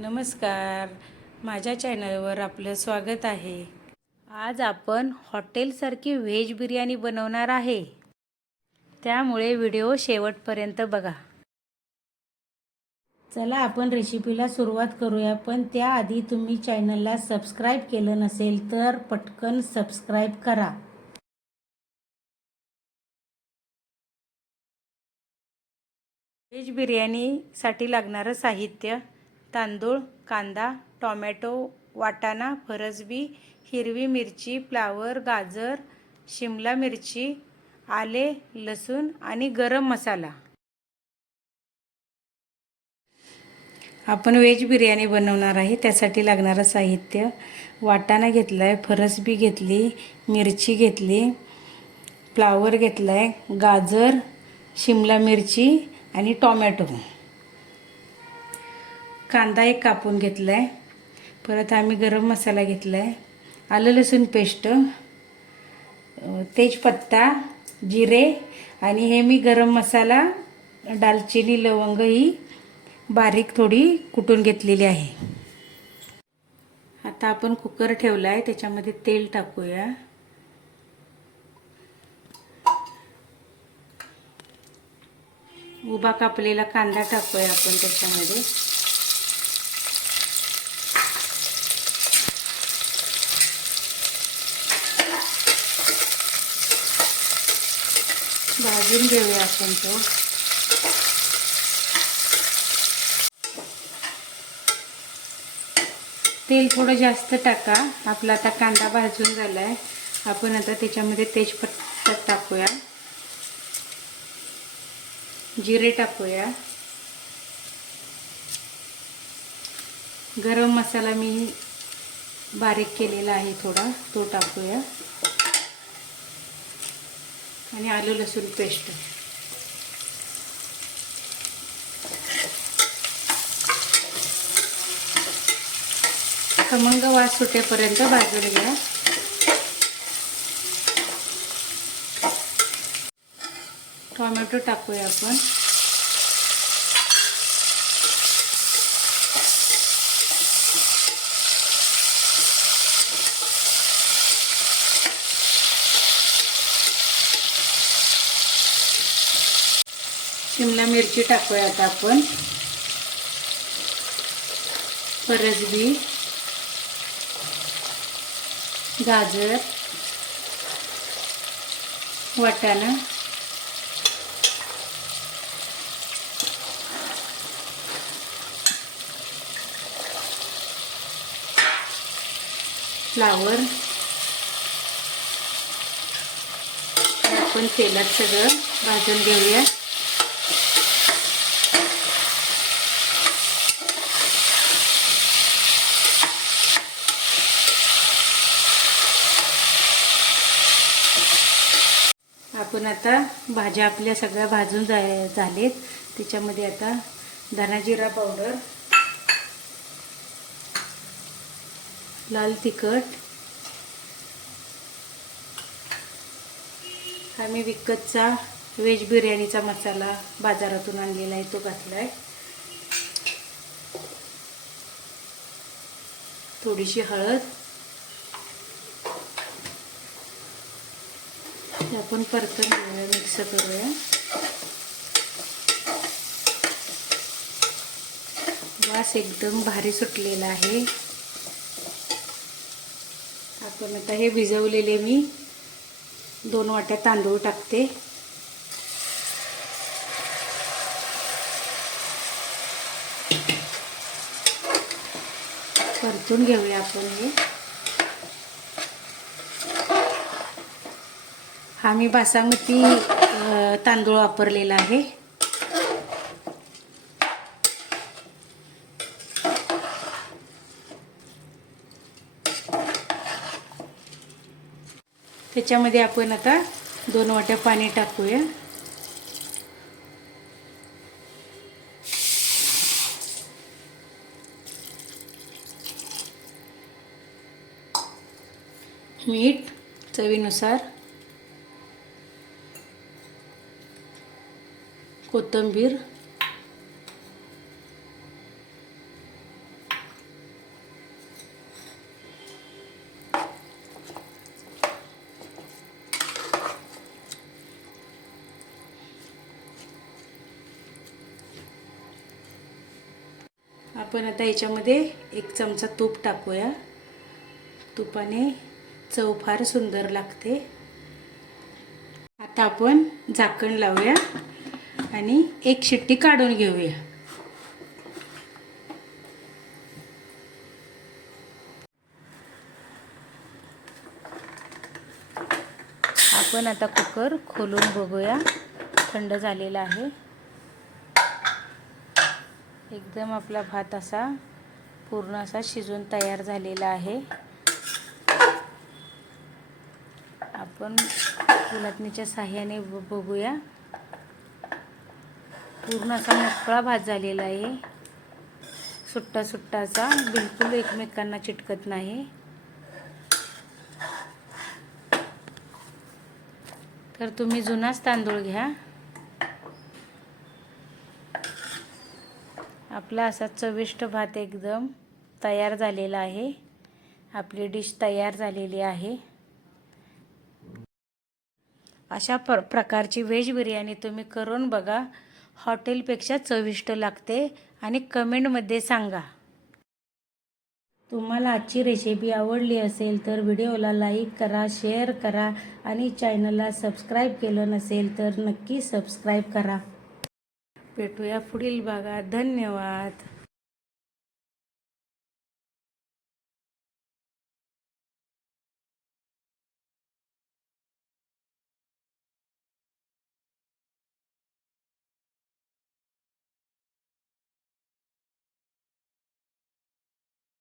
नमस्कार. माझ्या चॅनलवर आपलं स्वागत आहे. आज आपण हॉटेलसारखी व्हेज बिर्याणी बनवणार आहे. त्यामुळे व्हिडिओ शेवटपर्यंत बघा. चला आपण रेसिपीला सुरुवात करूया पण त्याआधी तुम्ही चॅनलला सबस्क्राईब केलं नसेल तर पटकन सबस्क्राईब करा. व्हेज बिर्याणीसाठी लागणारं साहित्य तांदूळ कांदा टॉमॅटो वाटाणा फरसबी हिरवी मिरची फ्लावर गाजर शिमला मिरची आले लसूण आणि गरम मसाला. आपण व्हेज बिर्याणी बनवणार आहे त्यासाठी लागणारं साहित्य. वाटाणा घेतला आहे फरसबी घेतली मिरची घेतली फ्लावर घेतला आहे गाजर शिमला मिरची आणि टॉमॅटो. कांदा एक कापून घेतला आहे परत आम्ही गरम मसाला घेतला आहे आलं लसूण पेस्ट तेजपत्ता जिरे आणि हे मी गरम मसाला दालचिनी लवंग ही बारीक थोडी कुटून घेतलेली आहे. आता आपण कुकर ठेवला आहे त्याच्यामध्ये तेल टाकूया. उभा कापलेला कांदा टाकूया आपण त्याच्यामध्ये. भाजून घेऊया आपण तो. तेल थोडं जास्त टाका. आपला आता कांदा भाजून झाला आहे आपण आता त्याच्यामध्ये तेजपत्ता टाकूया. जिरे टाकूया. गरम मसाला मी बारीक केलेला आहे थोडा. तो टाकूया. आणि आलू लसूण पेस्ट. खमंग वास सुटेपर्यंत भाजून घ्या टोमॅटो टाकूया आपण. शिमला मिरची टाकूया आता आपण. परसबी गाजर. वाटाणा. फ्लावर. आपण तेलात सगळं भाजून घेऊया. आपण आता भाज्या आपल्या सगळ्या भाजून जा झालेत. त्याच्यामध्ये आता धनाजिरा पावडर लाल तिखट आम्ही विकतचा व्हेज बिर्याणीचा मसाला बाजारातून आणलेला आहे तो घातला आहे थोडीशी हळद आपण परतून घेऊया मिक्स करूया. वास एकदम भारी सुटलेला आहे. आपण आता हे भिजवलेले मी दोन वाट्या तांदूळ टाकते. परतून घेऊया आपण हे. आम्ही बासमती बासामती तांदूळ वापरलेला आहे. त्याच्यामध्ये आपण आता दोन वाट्या पाणी टाकूया. मीठ चवीनुसार. कोथिंबीर. आपण आता याच्यामध्ये एक चमचा तूप टाकूया. तुपाने चव फार सुंदर लागते. आता आपण झाकण लावूया. आणि एक शिट्टी काढून घेऊया. आपण आता कुकर खोलून बघूया. थंड झालेला आहे. एकदम आपला भात असा पूर्ण असा शिजून तयार झालेला आहे. आपण गुलाटणीच्या साह्याने ब- बघूया. पूर्ण असा मोकळा भात झालेला आहे. सुट्टा सुट्टाचा. बिलकुल एकमेकांना चिटकत नाही. तर तुम्ही जुनाच तांदूळ घ्या. आपला असा चविष्ट भात एकदम तयार झालेला आहे. आपली डिश तयार झालेली आहे. अशा प्र प्रकारची व्हेज बिर्याणी तुम्ही करून बघा. हॉटेलपेक्षा चविष्ट लागते आणि कमेंटमध्ये सांगा. तुम्हाला आजची रेसिपी आवडली असेल तर व्हिडिओला लाईक करा शेअर करा आणि चॅनलला सबस्क्राईब केलं नसेल तर नक्की सबस्क्राईब करा. भेटूया पुढील भागात. धन्यवाद.